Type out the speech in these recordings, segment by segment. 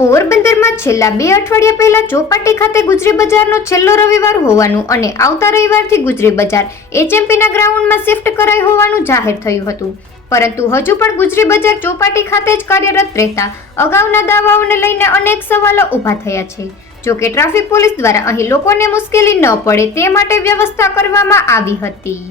પોરબંદરમાં છેલ્લા બે અઠવાડિયા પહેલા ચોપાટી ખાતે ગુજરી બજારનો છેલ્લો રવિવાર હોવાનું અને આવતા રવિવારથી ગુજરી બજાર એચએમપીના ગ્રાઉન્ડમાં શિફ્ટ કરાઈ હોવાનું જાહેર થયું હતું. પરંતુ હજુ પણ ગુજરી બજાર ચોપાટી ખાતે જ કાર્યરત રહેતા અગાઉના દાવાઓને લઈને અનેક સવાલો ઊભા થયા છે. જો કે ટ્રાફિક પોલીસ દ્વારા અહીં લોકોને મુશ્કેલી ન પડે તે માટે વ્યવસ્થા કરવામાં આવી હતી.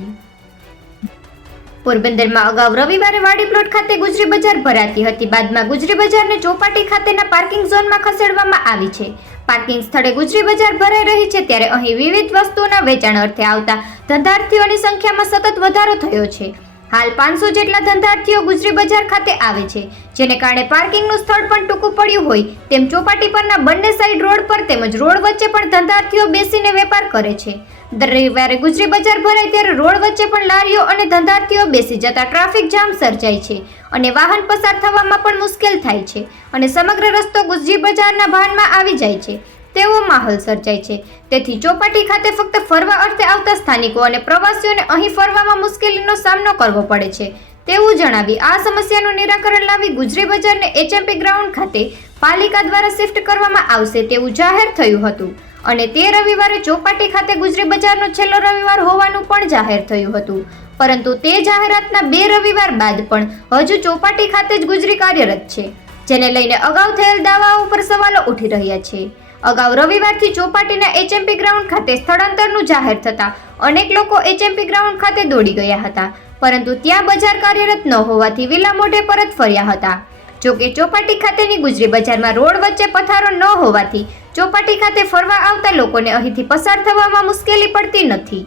પોરબંદરમાં અગાઉ રવિવારે વાડી પ્લોટ ખાતે ગુજરી બજાર ભરાતી હતી. બાદમાં ગુજરી બજારને ચોપાટી ખાતેના પાર્કિંગ ઝોનમાં ખસેડવામાં આવી છે. પાર્કિંગ સ્થળે ગુજરી બજાર ભરાઈ રહી છે ત્યારે અહીં વિવિધ વસ્તુઓના વેચાણ અર્થે આવતા ધંધાર્થીઓની સંખ્યામાં સતત વધારો થયો છે. હાલ પાંચસો જેટલા ધંધાર્થીઓ ગુજરી બજાર ખાતે આવે છે. જેને કારણે પાર્કિંગનું સ્થળ પણ ટૂંકું પડ્યું હોય, તેમ ચોપાટી પરના બંને સાઈડ રોડ પર તેમજ રોડ વચ્ચે પણ ધંધાર્થીઓ બેસીને વેપાર કરે છે. દર રવિવારે ગુજરી બજાર ભરાય ત્યારે રોડ વચ્ચે પણ લારીઓ અને ધંધાર્થીઓ બેસી જતા ટ્રાફિક જામ સર્જાય છે અને વાહન પસાર થવામાં પણ મુશ્કેલ થાય છે અને સમગ્ર રસ્તો ગુજરી બજારના ભાનમાં આવી જાય છે. તેવો માહોલ સર્જાય છે. તેથી ચોપાટી ખાતે ફક્ત ફરવા અર્થે આવતા સ્થાનિકો અને પ્રવાસીઓને અહીં ફરવામાં મુશ્કેલીનો સામનો કરવો પડે છે. તેવું જણાવી આ સમસ્યાનું નિરાકરણ લાવી ગુજરી બજારને એચએમપી ગ્રાઉન્ડ ખાતે પાલિકા દ્વારા શિફ્ટ કરવામાં આવશે તેવું જાહેર થયું હતું. અને તે રવિવારે ચોપાટી ખાતે ગુજરી બજારનો છેલ્લો રવિવાર હોવાનું પણ જાહેર થયું હતું. પરંતુ તે જાહેરાતના બે રવિવાર બાદ પણ હજુ ચોપાટી ખાતે જ ગુજરી કાર્યરત છે, જેને લઈને અગાઉ થયેલ દાવાઓ પર સવાલો ઉઠી રહ્યા છે. અગાઉ રવિવારથી ચોપાટીના એચએમપી ગ્રાઉન્ડ ખાતે સ્થળાંતરનું જાહેર થતાં અનેક લોકો એચએમપી ગ્રાઉન્ડ ખાતે દોડી ગયા હતા. પરંતુ ત્યાં બજાર કાર્યરત ન હોવાથી વિલા મોઢે પરત ફર્યા હતા. જોકે ચોપાટી ખાતેની ગુજરી બજારમાં રોડ વચ્ચે પથારો ન હોવાથી ચોપાટી ખાતે ફરવા આવતા લોકોને અહીંથી પસાર થવામાં મુશ્કેલી પડતી નથી.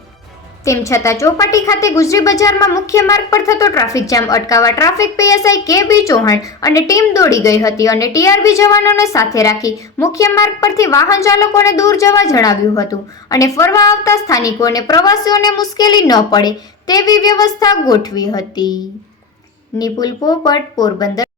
તેમ છતાં ચોપાટી ખાતે ગુજરી બજારમાં મુખ્ય માર્ગ પર થતો ટ્રાફિક જામ અટકાવવા ટ્રાફિક પીએસઆઈ કે બી ચૌહાણ અને ટીમ દોડી ગઈ હતી અને ટીઆરબી જવાનોને સાથે રાખી મુખ્ય માર્ગ પરથી વાહન ચાલકોને દૂર જવા જણાવ્યું હતું અને ફરવા આવતા સ્થાનિકો અને પ્રવાસીઓને મુશ્કેલી ન પડે તેવી વ્યવસ્થા ગોઠવી હતી. નિપુલ પોપટ, પોરબંદર.